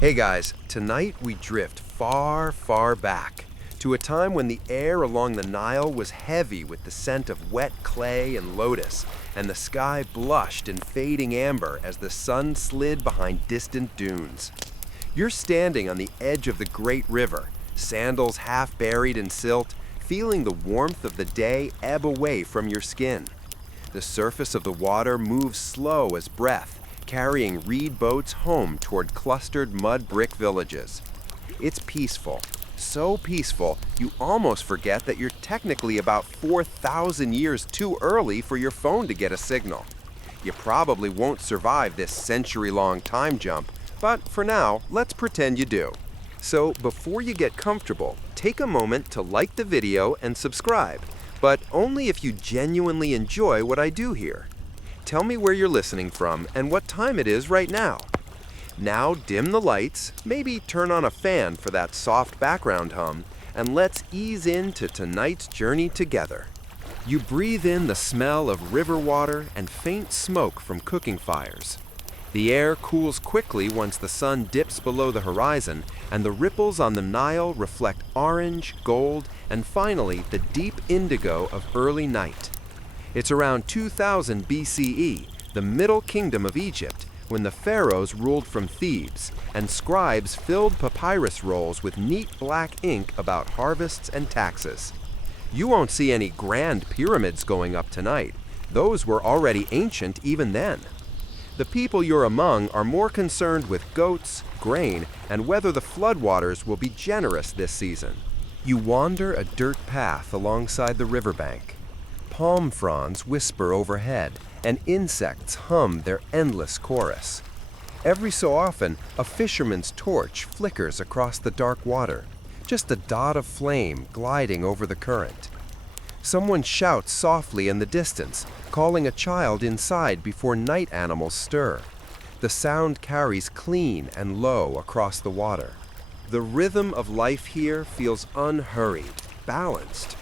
Hey guys, tonight we drift far, far back to a time when the air along the Nile was heavy with the scent of wet clay and lotus, and the sky blushed in fading amber as the sun slid behind distant dunes. You're standing on the edge of the great river, sandals half buried in silt, feeling the warmth of the day ebb away from your skin. The surface of the water moves slow as breath, carrying reed boats home toward clustered mud brick villages. It's peaceful, so peaceful you almost forget that you're technically about 4,000 years too early for your phone to get a signal. You probably won't survive this century-long time jump, but for now, let's pretend you do. So before you get comfortable, take a moment to like the video and subscribe, but only if you genuinely enjoy what I do here. Tell me where you're listening from and what time it is right now. Now dim the lights, maybe turn on a fan for that soft background hum, and let's ease into tonight's journey together. You breathe in the smell of river water and faint smoke from cooking fires. The air cools quickly once the sun dips below the horizon, and the ripples on the Nile reflect orange, gold, and finally the deep indigo of early night. It's around 2000 BCE, the Middle Kingdom of Egypt, when the pharaohs ruled from Thebes, and scribes filled papyrus rolls with neat black ink about harvests and taxes. You won't see any grand pyramids going up tonight. Those were already ancient even then. The people you're among are more concerned with goats, grain, and whether the floodwaters will be generous this season. You wander a dirt path alongside the riverbank. Palm fronds whisper overhead, and insects hum their endless chorus. Every so often, a fisherman's torch flickers across the dark water, just a dot of flame gliding over the current. Someone shouts softly in the distance, calling a child inside before night animals stir. The sound carries clean and low across the water. The rhythm of life here feels unhurried, balanced.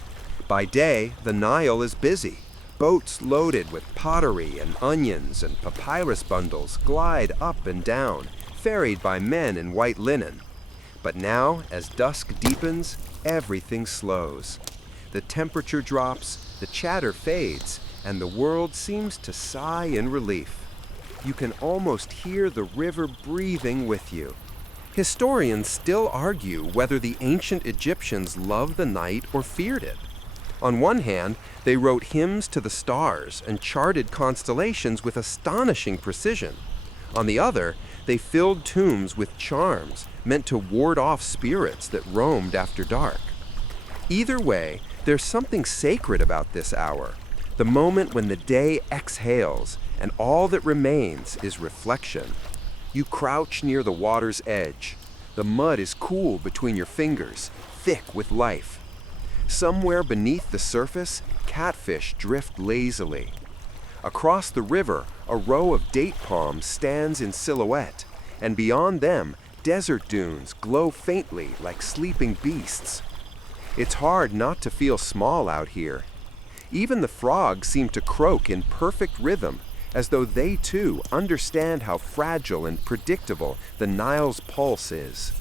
By day, the Nile is busy. Boats loaded with pottery and onions and papyrus bundles glide up and down, ferried by men in white linen. But now, as dusk deepens, everything slows. The temperature drops, the chatter fades, and the world seems to sigh in relief. You can almost hear the river breathing with you. Historians still argue whether the ancient Egyptians loved the night or feared it. On one hand, they wrote hymns to the stars and charted constellations with astonishing precision. On the other, they filled tombs with charms meant to ward off spirits that roamed after dark. Either way, there's something sacred about this hour, the moment when the day exhales and all that remains is reflection. You crouch near the water's edge. The mud is cool between your fingers, thick with life. Somewhere beneath the surface, catfish drift lazily. Across the river, a row of date palms stands in silhouette, and beyond them, desert dunes glow faintly like sleeping beasts. It's hard not to feel small out here. Even the frogs seem to croak in perfect rhythm, as though they too understand how fragile and predictable the Nile's pulse is.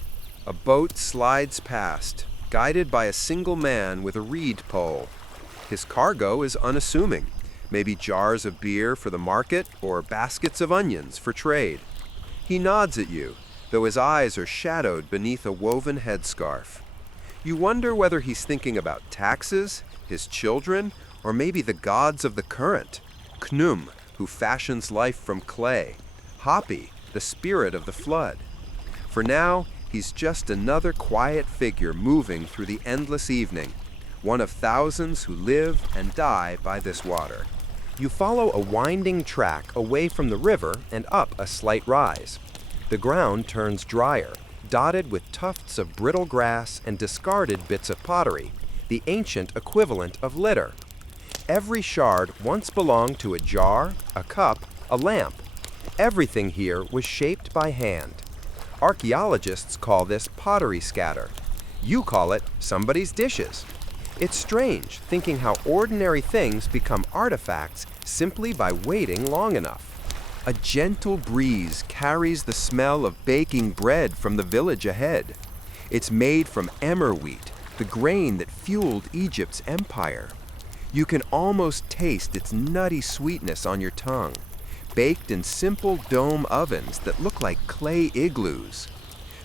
A boat slides past, guided by a single man with a reed pole. His cargo is unassuming, maybe jars of beer for the market or baskets of onions for trade. He nods at you, though his eyes are shadowed beneath a woven headscarf. You wonder whether he's thinking about taxes, his children, or maybe the gods of the current. Khnum, who fashions life from clay. Hapi, the spirit of the flood. For now, he's just another quiet figure moving through the endless evening, one of thousands who live and die by this water. You follow a winding track away from the river and up a slight rise. The ground turns drier, dotted with tufts of brittle grass and discarded bits of pottery, the ancient equivalent of litter. Every shard once belonged to a jar, a cup, a lamp. Everything here was shaped by hand. Archaeologists call this pottery scatter. You call it somebody's dishes. It's strange thinking how ordinary things become artifacts simply by waiting long enough. A gentle breeze carries the smell of baking bread from the village ahead. It's made from emmer wheat, the grain that fueled Egypt's empire. You can almost taste its nutty sweetness on your tongue, baked in simple dome ovens that look like clay igloos.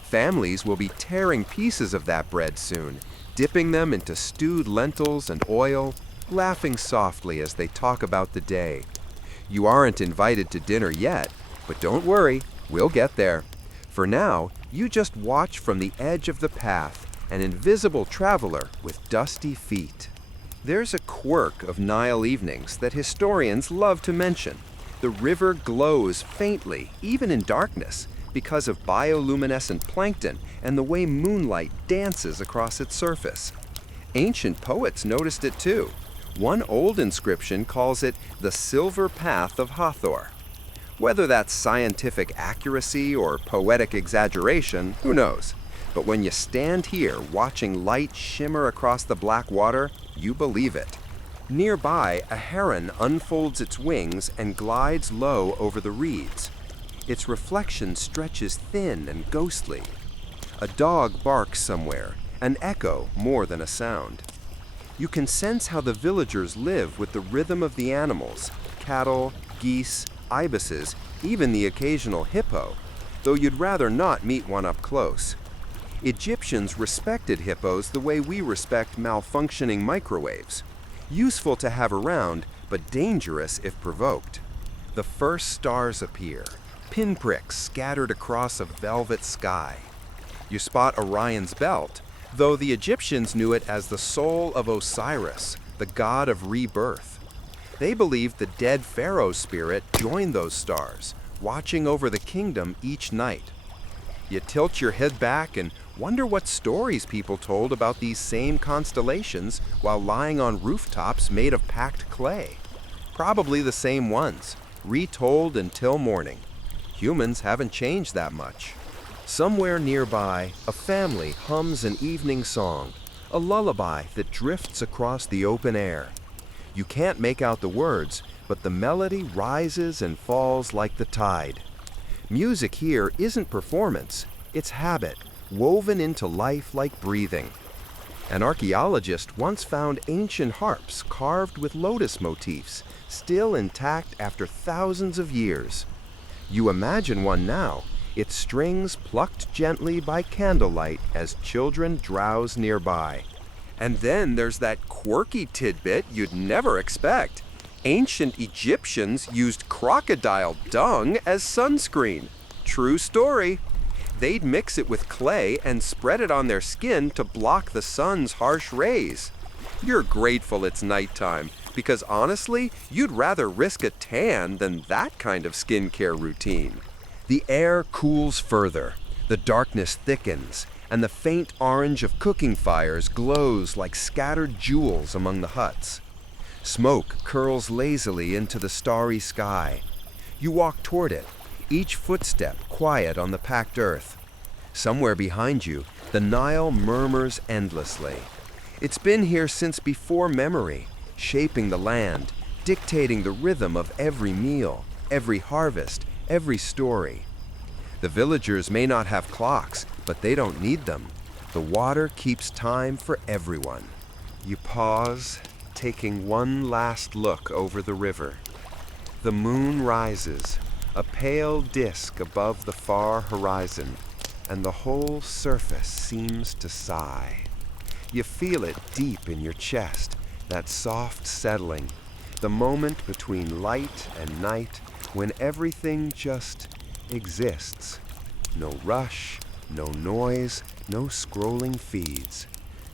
Families will be tearing pieces of that bread soon, dipping them into stewed lentils and oil, laughing softly as they talk about the day. You aren't invited to dinner yet, but don't worry, we'll get there. For now, you just watch from the edge of the path, an invisible traveler with dusty feet. There's a quirk of Nile evenings that historians love to mention. The river glows faintly, even in darkness, because of bioluminescent plankton and the way moonlight dances across its surface. Ancient poets noticed it too. One old inscription calls it the Silver Path of Hathor. Whether that's scientific accuracy or poetic exaggeration, who knows? But when you stand here watching light shimmer across the black water, you believe it. Nearby, a heron unfolds its wings and glides low over the reeds. Its reflection stretches thin and ghostly. A dog barks somewhere, an echo more than a sound. You can sense how the villagers live with the rhythm of the animals, cattle, geese, ibises, even the occasional hippo, though you'd rather not meet one up close. Egyptians respected hippos the way we respect malfunctioning microwaves. Useful to have around, but dangerous if provoked. The first stars appear, pinpricks scattered across a velvet sky. You spot Orion's belt, though the Egyptians knew it as the soul of Osiris, the god of rebirth. They believed the dead pharaoh's spirit joined those stars, watching over the kingdom each night. You tilt your head back and wonder what stories people told about these same constellations while lying on rooftops made of packed clay. Probably the same ones, retold until morning. Humans haven't changed that much. Somewhere nearby, a family hums an evening song, a lullaby that drifts across the open air. You can't make out the words, but the melody rises and falls like the tide. Music here isn't performance, it's habit, woven into life like breathing. An archaeologist once found ancient harps carved with lotus motifs, still intact after thousands of years. You imagine one now, its strings plucked gently by candlelight as children drowse nearby. And then there's that quirky tidbit you'd never expect. Ancient Egyptians used crocodile dung as sunscreen. True story. They'd mix it with clay and spread it on their skin to block the sun's harsh rays. You're grateful it's nighttime, because honestly, you'd rather risk a tan than that kind of skincare routine. The air cools further, the darkness thickens, and the faint orange of cooking fires glows like scattered jewels among the huts. Smoke curls lazily into the starry sky. You walk toward it, each footstep quiet on the packed earth. Somewhere behind you, the Nile murmurs endlessly. It's been here since before memory, shaping the land, dictating the rhythm of every meal, every harvest, every story. The villagers may not have clocks, but they don't need them. The water keeps time for everyone. You pause, taking one last look over the river. The moon rises, a pale disk above the far horizon, and the whole surface seems to sigh. You feel it deep in your chest, that soft settling, the moment between light and night when everything just exists. No rush, no noise, no scrolling feeds.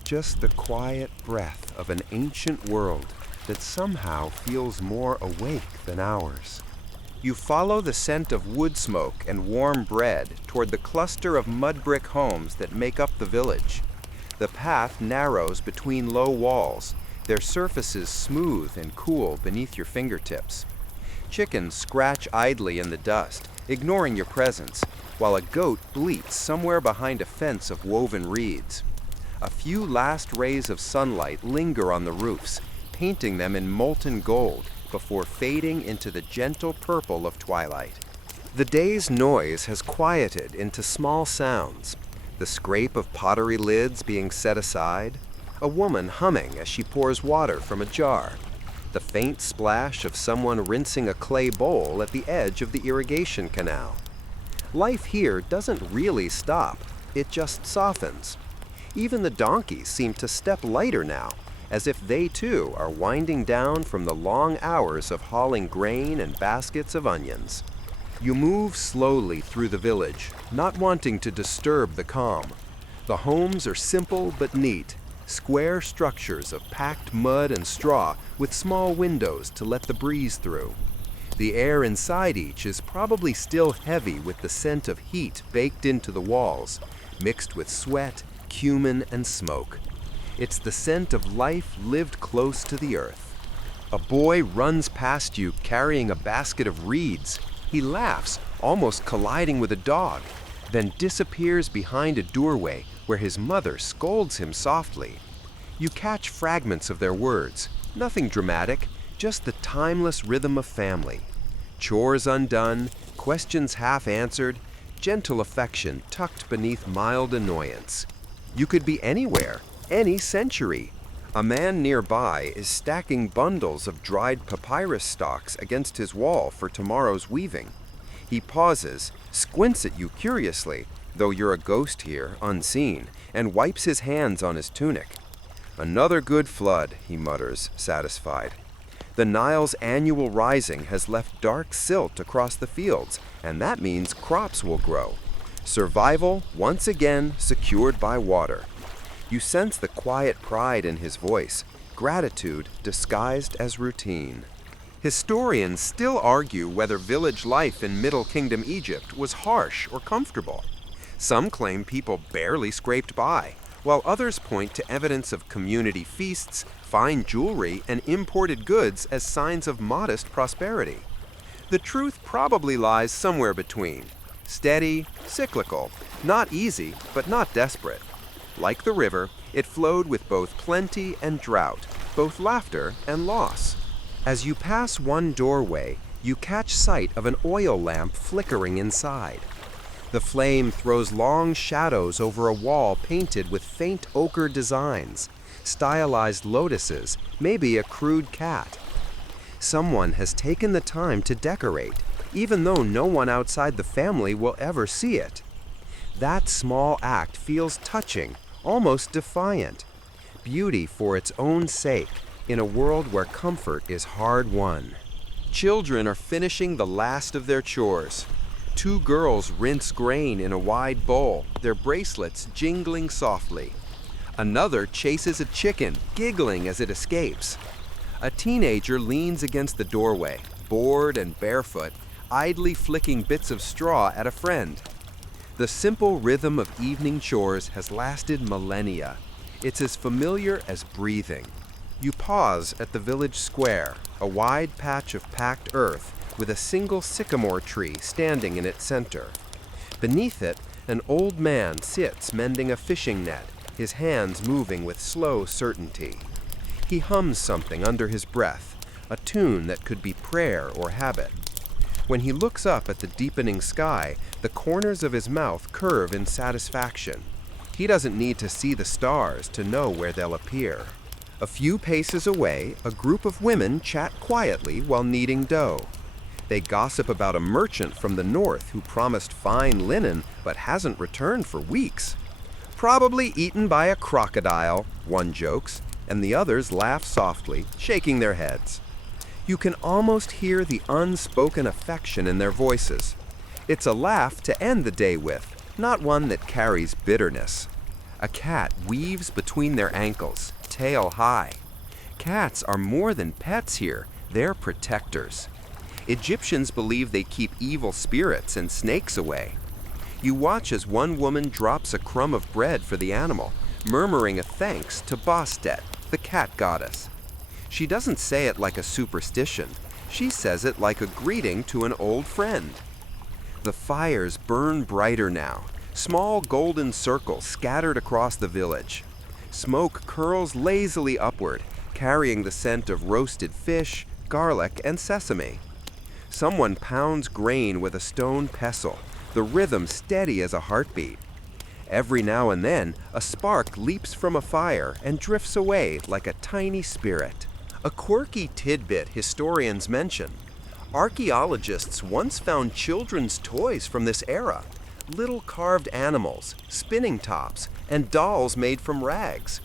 Just the quiet breath of an ancient world that somehow feels more awake than ours. You follow the scent of wood smoke and warm bread toward the cluster of mud brick homes that make up the village. The path narrows between low walls, their surfaces smooth and cool beneath your fingertips. Chickens scratch idly in the dust, ignoring your presence, while a goat bleats somewhere behind a fence of woven reeds. A few last rays of sunlight linger on the roofs, painting them in molten gold before fading into the gentle purple of twilight. The day's noise has quieted into small sounds. The scrape of pottery lids being set aside, a woman humming as she pours water from a jar, the faint splash of someone rinsing a clay bowl at the edge of the irrigation canal. Life here doesn't really stop, it just softens. Even the donkeys seem to step lighter now, as if they too are winding down from the long hours of hauling grain and baskets of onions. You move slowly through the village, not wanting to disturb the calm. The homes are simple but neat, square structures of packed mud and straw with small windows to let the breeze through. The air inside each is probably still heavy with the scent of heat baked into the walls, mixed with sweat, cumin, and smoke. It's the scent of life lived close to the earth. A boy runs past you carrying a basket of reeds. He laughs, almost colliding with a dog, then disappears behind a doorway where his mother scolds him softly. You catch fragments of their words, nothing dramatic, just the timeless rhythm of family. Chores undone, questions half answered, gentle affection tucked beneath mild annoyance. You could be anywhere, any century. A man nearby is stacking bundles of dried papyrus stalks against his wall for tomorrow's weaving. He pauses, squints at you curiously, though you're a ghost here, unseen, and wipes his hands on his tunic. Another good flood, he mutters, satisfied. The Nile's annual rising has left dark silt across the fields, and that means crops will grow. Survival, once again, secured by water. You sense the quiet pride in his voice, gratitude disguised as routine. Historians still argue whether village life in Middle Kingdom Egypt was harsh or comfortable. Some claim people barely scraped by, while others point to evidence of community feasts, fine jewelry, and imported goods as signs of modest prosperity. The truth probably lies somewhere between. Steady, cyclical, not easy, but not desperate. Like the river, it flowed with both plenty and drought, both laughter and loss. As you pass one doorway, you catch sight of an oil lamp flickering inside. The flame throws long shadows over a wall painted with faint ochre designs, stylized lotuses, maybe a crude cat. Someone has taken the time to decorate, even though no one outside the family will ever see it. That small act feels touching, almost defiant. Beauty for its own sake, in a world where comfort is hard won. Children are finishing the last of their chores. Two girls rinse grain in a wide bowl, their bracelets jingling softly. Another chases a chicken, giggling as it escapes. A teenager leans against the doorway, bored and barefoot, idly flicking bits of straw at a friend. The simple rhythm of evening chores has lasted millennia. It's as familiar as breathing. You pause at the village square, a wide patch of packed earth with a single sycamore tree standing in its center. Beneath it, an old man sits mending a fishing net, his hands moving with slow certainty. He hums something under his breath, a tune that could be prayer or habit. When he looks up at the deepening sky, the corners of his mouth curve in satisfaction. He doesn't need to see the stars to know where they'll appear. A few paces away, a group of women chat quietly while kneading dough. They gossip about a merchant from the north who promised fine linen but hasn't returned for weeks. Probably eaten by a crocodile, one jokes, and the others laugh softly, shaking their heads. You can almost hear the unspoken affection in their voices. It's a laugh to end the day with, not one that carries bitterness. A cat weaves between their ankles, tail high. Cats are more than pets here, they're protectors. Egyptians believe they keep evil spirits and snakes away. You watch as one woman drops a crumb of bread for the animal, murmuring a thanks to Bastet, the cat goddess. She doesn't say it like a superstition. She says it like a greeting to an old friend. The fires burn brighter now, small golden circles scattered across the village. Smoke curls lazily upward, carrying the scent of roasted fish, garlic, and sesame. Someone pounds grain with a stone pestle, the rhythm steady as a heartbeat. Every now and then, a spark leaps from a fire and drifts away like a tiny spirit. A quirky tidbit historians mention. Archaeologists once found children's toys from this era, little carved animals, spinning tops, and dolls made from rags.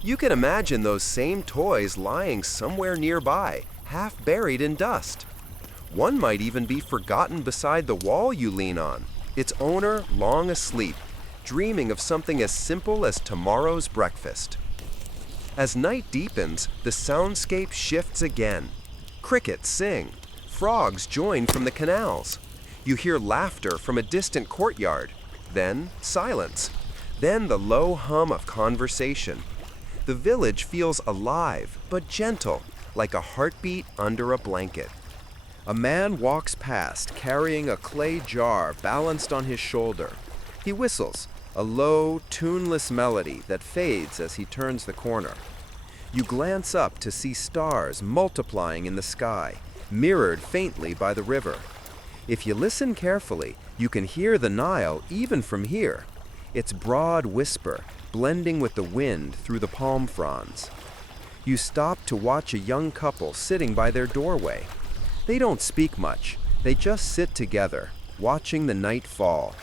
You can imagine those same toys lying somewhere nearby, half buried in dust. One might even be forgotten beside the wall you lean on, its owner long asleep, dreaming of something as simple as tomorrow's breakfast. As night deepens, the soundscape shifts again. Crickets sing, frogs join from the canals. You hear laughter from a distant courtyard, then silence, then the low hum of conversation. The village feels alive, but gentle, like a heartbeat under a blanket. A man walks past carrying a clay jar balanced on his shoulder. He whistles, a low, tuneless melody that fades as he turns the corner. You glance up to see stars multiplying in the sky, mirrored faintly by the river. If you listen carefully, you can hear the Nile even from here, its broad whisper blending with the wind through the palm fronds. You stop to watch a young couple sitting by their doorway. They don't speak much, they just sit together, watching the night fall.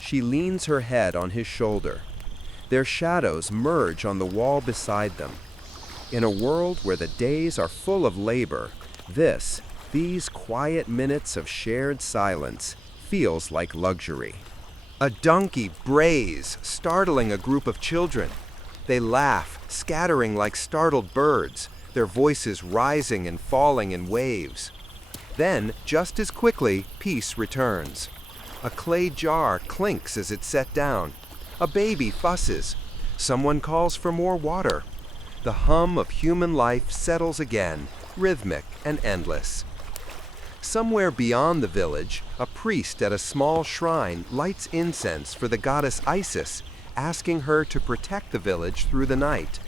She leans her head on his shoulder. Their shadows merge on the wall beside them. In a world where the days are full of labor, these quiet minutes of shared silence feels like luxury. A donkey brays, startling a group of children. They laugh, scattering like startled birds, their voices rising and falling in waves. Then, just as quickly, peace returns. A clay jar clinks as it's set down. A baby fusses. Someone calls for more water. The hum of human life settles again, rhythmic and endless. Somewhere beyond the village, a priest at a small shrine lights incense for the goddess Isis, asking her to protect the village through the night.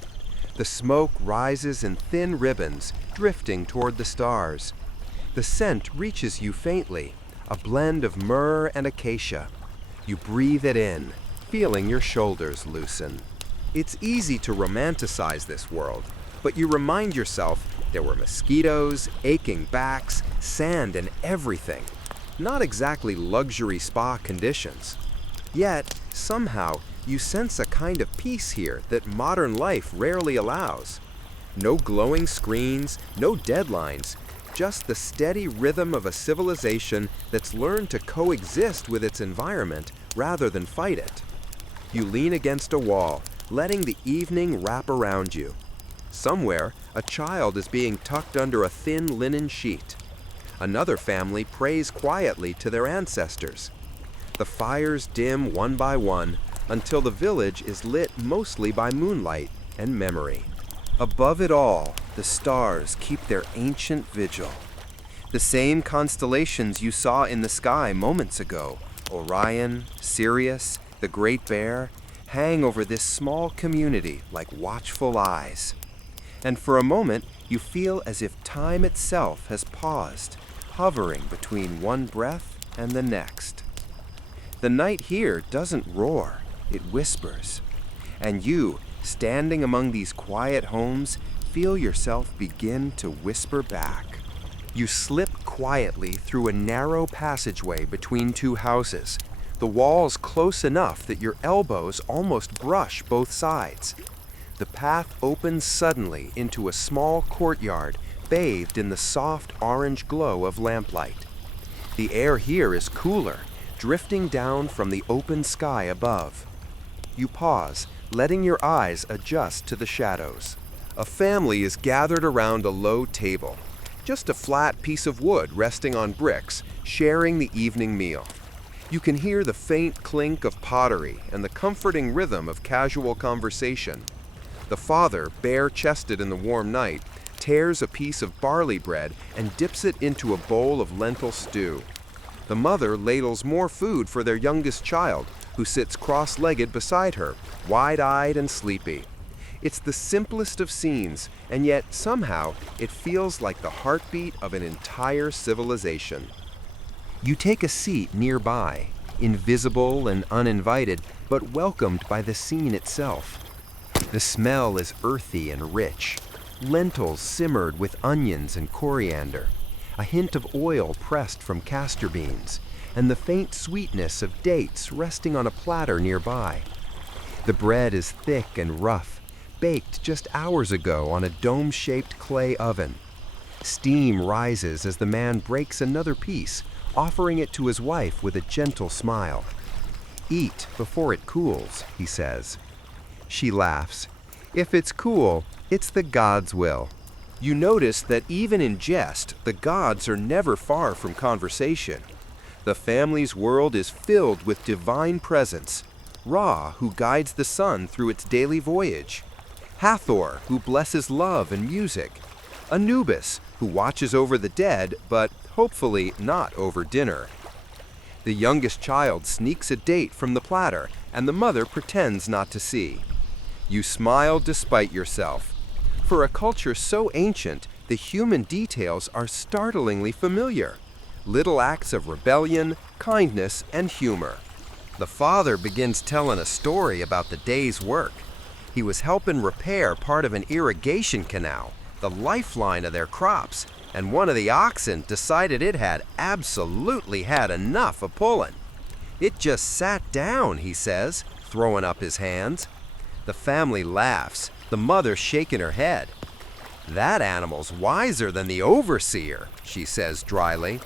The smoke rises in thin ribbons, drifting toward the stars. The scent reaches you faintly, a blend of myrrh and acacia. You breathe it in, feeling your shoulders loosen. It's easy to romanticize this world, but you remind yourself there were mosquitoes, aching backs, sand, and everything. Not exactly luxury spa conditions. Yet, somehow, you sense a kind of peace here that modern life rarely allows. No glowing screens, no deadlines, just the steady rhythm of a civilization that's learned to coexist with its environment rather than fight it. You lean against a wall, letting the evening wrap around you. Somewhere, a child is being tucked under a thin linen sheet. Another family prays quietly to their ancestors. The fires dim one by one until the village is lit mostly by moonlight and memory. Above it all, the stars keep their ancient vigil. The same constellations you saw in the sky moments ago, Orion, Sirius, the Great Bear, hang over this small community like watchful eyes. And for a moment, you feel as if time itself has paused, hovering between one breath and the next. The night here doesn't roar, it whispers. And you, standing among these quiet homes, feel yourself begin to whisper back. You slip quietly through a narrow passageway between two houses, the walls close enough that your elbows almost brush both sides. The path opens suddenly into a small courtyard bathed in the soft orange glow of lamplight. The air here is cooler, drifting down from the open sky above. You pause, letting your eyes adjust to the shadows. A family is gathered around a low table, just a flat piece of wood resting on bricks, sharing the evening meal. You can hear the faint clink of pottery and the comforting rhythm of casual conversation. The father, bare-chested in the warm night, tears a piece of barley bread and dips it into a bowl of lentil stew. The mother ladles more food for their youngest child, who sits cross-legged beside her, wide-eyed and sleepy. It's the simplest of scenes, and yet somehow it feels like the heartbeat of an entire civilization. You take a seat nearby, invisible and uninvited, but welcomed by the scene itself. The smell is earthy and rich, lentils simmered with onions and coriander, a hint of oil pressed from castor beans, and the faint sweetness of dates resting on a platter nearby. The bread is thick and rough, baked just hours ago on a dome-shaped clay oven. Steam rises as the man breaks another piece, offering it to his wife with a gentle smile. "Eat before it cools," he says. She laughs. "If it's cool, it's the gods' will." You notice that even in jest, the gods are never far from conversation. The family's world is filled with divine presence. Ra, who guides the sun through its daily voyage. Hathor, who blesses love and music. Anubis, who watches over the dead, but hopefully not over dinner. The youngest child sneaks a date from the platter, and the mother pretends not to see. You smile despite yourself. For a culture so ancient, the human details are startlingly familiar. Little acts of rebellion, kindness, and humor. The father begins telling a story about the day's work. He was helping repair part of an irrigation canal, the lifeline of their crops, and one of the oxen decided it had absolutely had enough of pulling. It just sat down, he says, throwing up his hands. The family laughs, the mother shaking her head. "That animal's wiser than the overseer," she says dryly.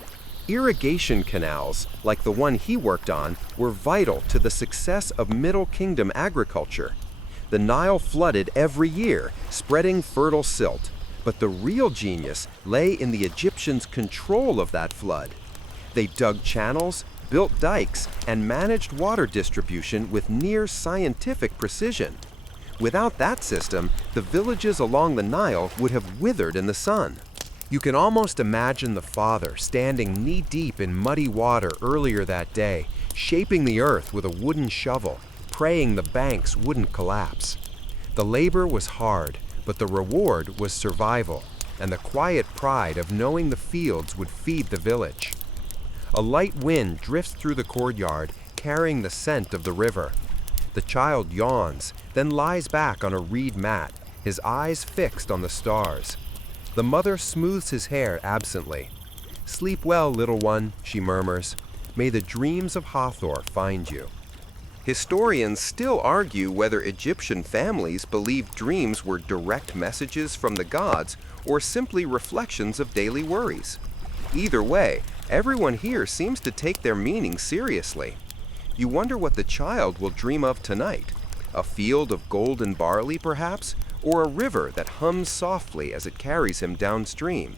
Irrigation canals, like the one he worked on, were vital to the success of Middle Kingdom agriculture. The Nile flooded every year, spreading fertile silt. But the real genius lay in the Egyptians' control of that flood. They dug channels, built dikes, and managed water distribution with near scientific precision. Without that system, the villages along the Nile would have withered in the sun. You can almost imagine the father standing knee-deep in muddy water earlier that day, shaping the earth with a wooden shovel, praying the banks wouldn't collapse. The labor was hard, but the reward was survival, and the quiet pride of knowing the fields would feed the village. A light wind drifts through the courtyard, carrying the scent of the river. The child yawns, then lies back on a reed mat, his eyes fixed on the stars. The mother smooths his hair absently. "Sleep well, little one," she murmurs. "May the dreams of Hathor find you." Historians still argue whether Egyptian families believed dreams were direct messages from the gods or simply reflections of daily worries. Either way, everyone here seems to take their meaning seriously. You wonder what the child will dream of tonight. A field of golden barley, perhaps, or a river that hums softly as it carries him downstream.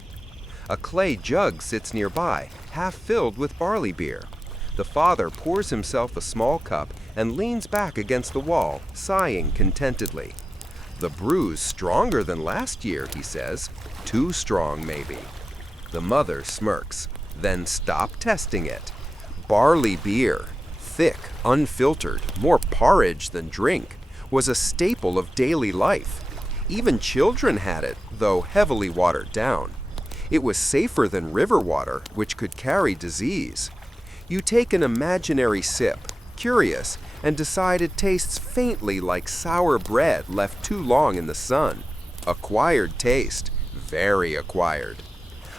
A clay jug sits nearby, half filled with barley beer. The father pours himself a small cup and leans back against the wall, sighing contentedly. "The brew's stronger than last year," he says. "Too strong, maybe." The mother smirks, then stop testing it. Barley beer, thick, unfiltered, more porridge than drink, was a staple of daily life. Even children had it, though heavily watered down. It was safer than river water, which could carry disease. You take an imaginary sip, curious, and decide it tastes faintly like sour bread left too long in the sun. Acquired taste, very acquired.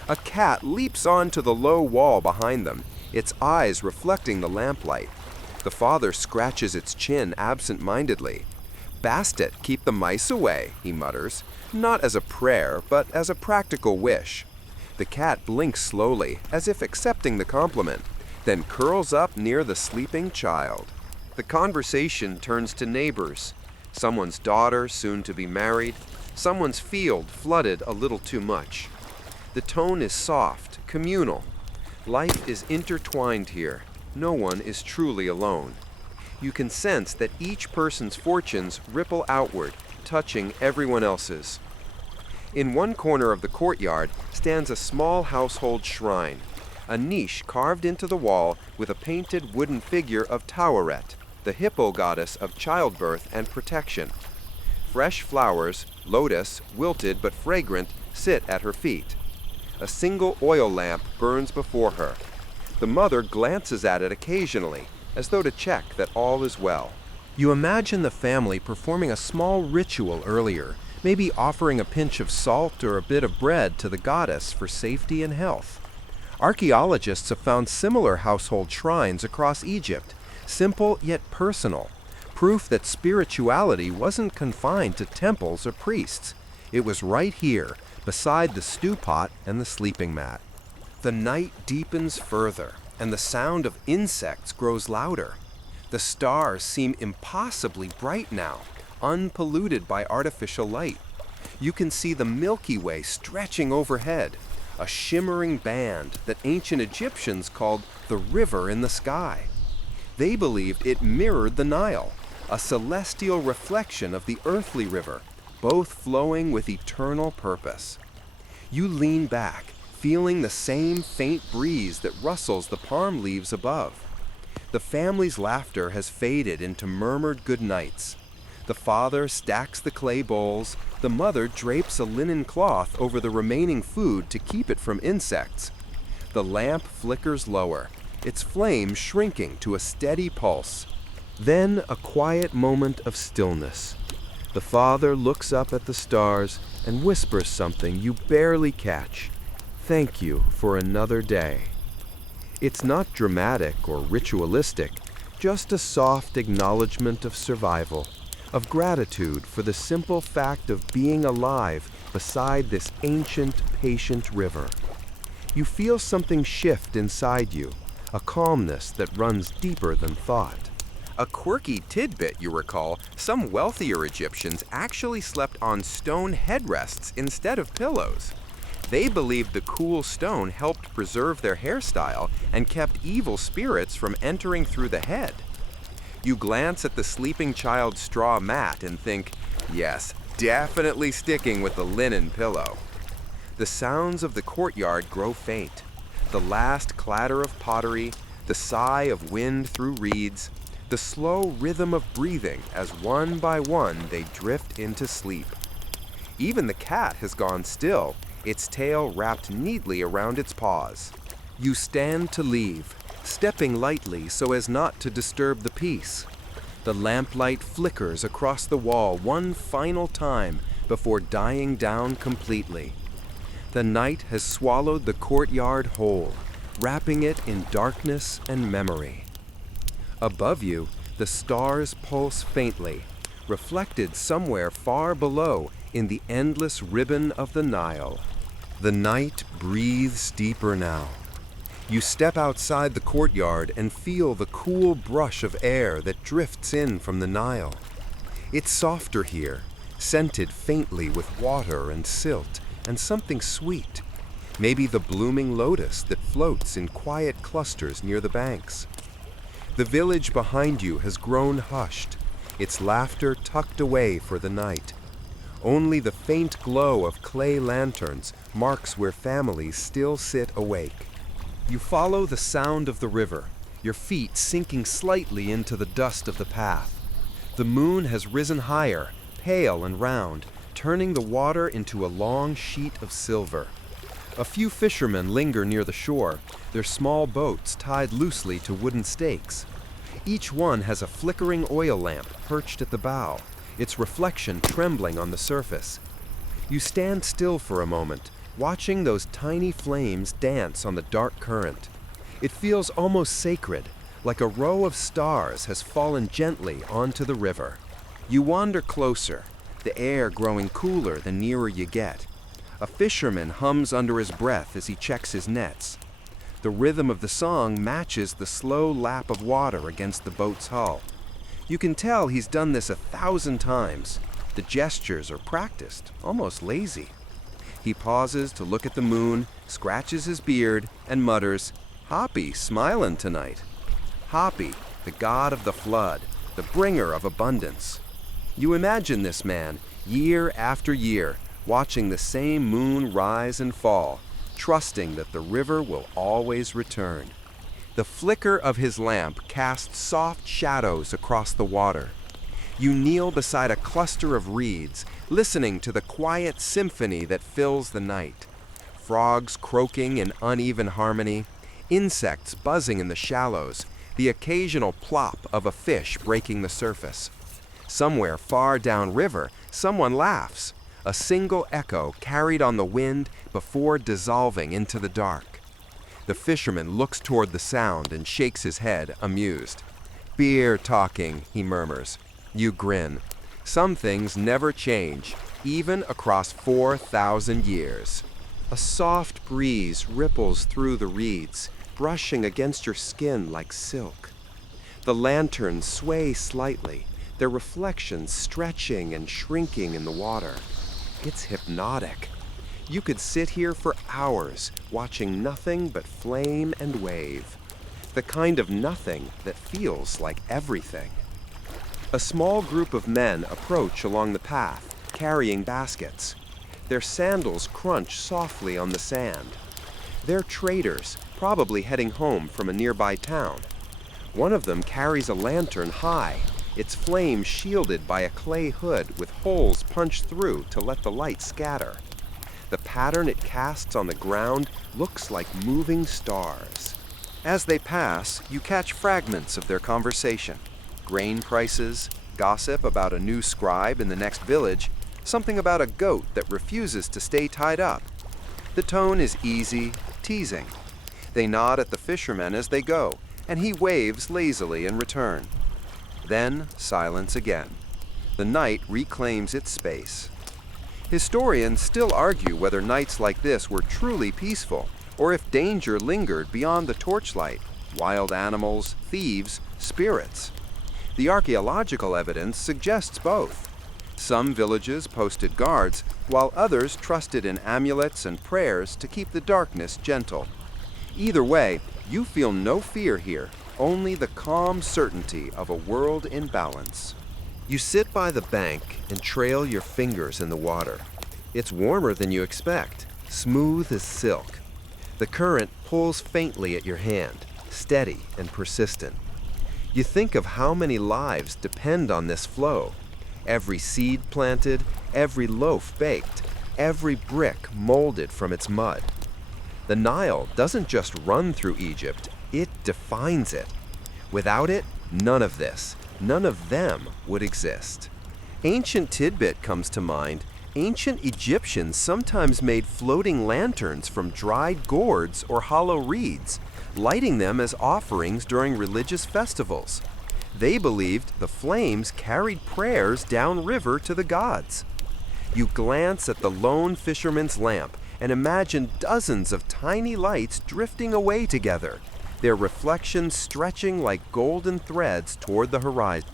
A cat leaps onto the low wall behind them, its eyes reflecting the lamplight. The father scratches its chin absent-mindedly. "Bastet, keep the mice away," he mutters, not as a prayer, but as a practical wish. The cat blinks slowly, as if accepting the compliment, then curls up near the sleeping child. The conversation turns to neighbors. Someone's daughter soon to be married, someone's field flooded a little too much. The tone is soft, communal. Life is intertwined here. No one is truly alone. You can sense that each person's fortunes ripple outward, touching everyone else's. In one corner of the courtyard stands a small household shrine, a niche carved into the wall with a painted wooden figure of Taweret, the hippo goddess of childbirth and protection. Fresh flowers, lotus, wilted but fragrant, sit at her feet. A single oil lamp burns before her. The mother glances at it occasionally, as though to check that all is well. You imagine the family performing a small ritual earlier, maybe offering a pinch of salt or a bit of bread to the goddess for safety and health. Archaeologists have found similar household shrines across Egypt, simple yet personal, proof that spirituality wasn't confined to temples or priests. It was right here, beside the stew pot and the sleeping mat. The night deepens further, and the sound of insects grows louder. The stars seem impossibly bright now, unpolluted by artificial light. You can see the Milky Way stretching overhead, a shimmering band that ancient Egyptians called the river in the sky. They believed it mirrored the Nile, a celestial reflection of the earthly river, both flowing with eternal purpose. You lean back, feeling the same faint breeze that rustles the palm leaves above. The family's laughter has faded into murmured goodnights. The father stacks the clay bowls, the mother drapes a linen cloth over the remaining food to keep it from insects. The lamp flickers lower, its flame shrinking to a steady pulse. Then a quiet moment of stillness. The father looks up at the stars and whispers something you barely catch. Thank you for another day. It's not dramatic or ritualistic, just a soft acknowledgement of survival, of gratitude for the simple fact of being alive beside this ancient, patient river. You feel something shift inside you, a calmness that runs deeper than thought. A quirky tidbit, you recall, some wealthier Egyptians actually slept on stone headrests instead of pillows. They believed the cool stone helped preserve their hairstyle and kept evil spirits from entering through the head. You glance at the sleeping child's straw mat and think, yes, definitely sticking with the linen pillow. The sounds of the courtyard grow faint. The last clatter of pottery, the sigh of wind through reeds, the slow rhythm of breathing as one by one they drift into sleep. Even the cat has gone still, its tail wrapped neatly around its paws. You stand to leave, stepping lightly so as not to disturb the peace. The lamplight flickers across the wall one final time before dying down completely. The night has swallowed the courtyard whole, wrapping it in darkness and memory. Above you, the stars pulse faintly, reflected somewhere far below in the endless ribbon of the Nile. The night breathes deeper now. You step outside the courtyard and feel the cool brush of air that drifts in from the Nile. It's softer here, scented faintly with water and silt and something sweet, maybe the blooming lotus that floats in quiet clusters near the banks. The village behind you has grown hushed, its laughter tucked away for the night. Only the faint glow of clay lanterns marks where families still sit awake. You follow the sound of the river, your feet sinking slightly into the dust of the path. The moon has risen higher, pale and round, turning the water into a long sheet of silver. A few fishermen linger near the shore, their small boats tied loosely to wooden stakes. Each one has a flickering oil lamp perched at the bow, its reflection trembling on the surface. You stand still for a moment, watching those tiny flames dance on the dark current. It feels almost sacred, like a row of stars has fallen gently onto the river. You wander closer, the air growing cooler the nearer you get. A fisherman hums under his breath as he checks his nets. The rhythm of the song matches the slow lap of water against the boat's hull. You can tell he's done this 1,000 times. The gestures are practiced, almost lazy. He pauses to look at the moon, scratches his beard, and mutters, "Hapi smilin' tonight." Hapi, the god of the flood, the bringer of abundance. You imagine this man, year after year, watching the same moon rise and fall, trusting that the river will always return. The flicker of his lamp casts soft shadows across the water. You kneel beside a cluster of reeds, listening to the quiet symphony that fills the night. Frogs croaking in uneven harmony, insects buzzing in the shallows, the occasional plop of a fish breaking the surface. Somewhere far downriver, someone laughs, a single echo carried on the wind before dissolving into the dark. The fisherman looks toward the sound and shakes his head, amused. "Beer talking," he murmurs. You grin. Some things never change, even across 4,000 years. A soft breeze ripples through the reeds, brushing against your skin like silk. The lanterns sway slightly, their reflections stretching and shrinking in the water. It's hypnotic. You could sit here for hours, watching nothing but flame and wave. The kind of nothing that feels like everything. A small group of men approach along the path, carrying baskets. Their sandals crunch softly on the sand. They're traders, probably heading home from a nearby town. One of them carries a lantern high, its flame shielded by a clay hood with holes punched through to let the light scatter. The pattern it casts on the ground looks like moving stars. As they pass, you catch fragments of their conversation. Grain prices, gossip about a new scribe in the next village, something about a goat that refuses to stay tied up. The tone is easy, teasing. They nod at the fisherman as they go, and he waves lazily in return. Then silence again. The night reclaims its space. Historians still argue whether nights like this were truly peaceful, or if danger lingered beyond the torchlight, wild animals, thieves, spirits. The archaeological evidence suggests both. Some villages posted guards, while others trusted in amulets and prayers to keep the darkness gentle. Either way, you feel no fear here, only the calm certainty of a world in balance. You sit by the bank and trail your fingers in the water. It's warmer than you expect, smooth as silk. The current pulls faintly at your hand, steady and persistent. You think of how many lives depend on this flow. Every seed planted, every loaf baked, every brick molded from its mud. The Nile doesn't just run through Egypt, it defines it. Without it, none of this, none of them would exist. Ancient tidbit comes to mind. Ancient Egyptians sometimes made floating lanterns from dried gourds or hollow reeds, lighting them as offerings during religious festivals. They believed the flames carried prayers downriver to the gods. You glance at the lone fisherman's lamp and imagine dozens of tiny lights drifting away together, their reflections stretching like golden threads toward the horizon.